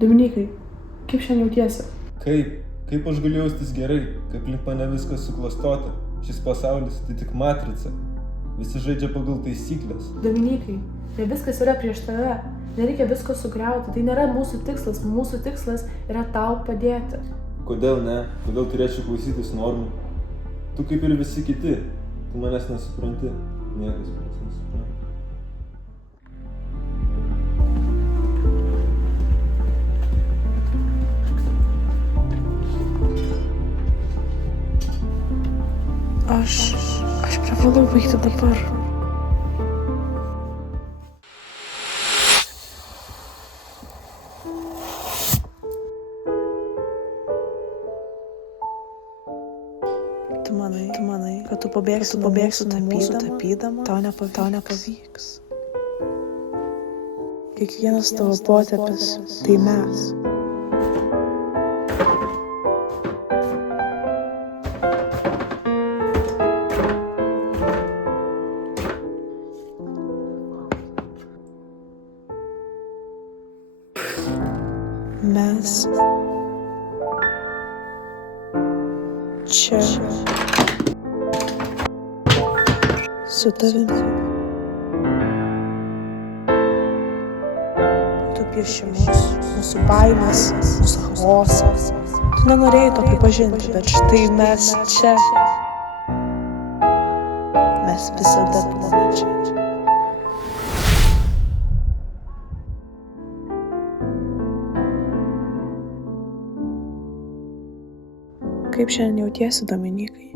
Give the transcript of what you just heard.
Dominikai, kaip šiandien jautiesi? Kaip aš galiu jaustis gerai, kaip link mane viskas suklastota. Šis pasaulis tai tik matrica. Visi žaidžia pagal taisyklės. Dominikai, ne viskas yra prieš tave. Nereikia visko sugriauti. Tai nėra mūsų tikslas. Mūsų tikslas yra tau padėti. Kodėl ne? Kodėl turėčiau klausytis normų? Tu kaip ir visi kiti. Tu manęs nesupranti. Niekas manęs nesupranta. Aš privalau baigti dabar. Tu manai, kad tu pabėgsi tapydama, tau nepavyks. Kiekvienas tavo potėpis, tai mes. Mes čia su tavimi. Tu pieši mūsų baimės, mūsų chaosą. Tu nenorėjai to pripažinti, bet štai mes čia. Mes visada buvome čia. Kaip šiandien jautiesi, Dominikai?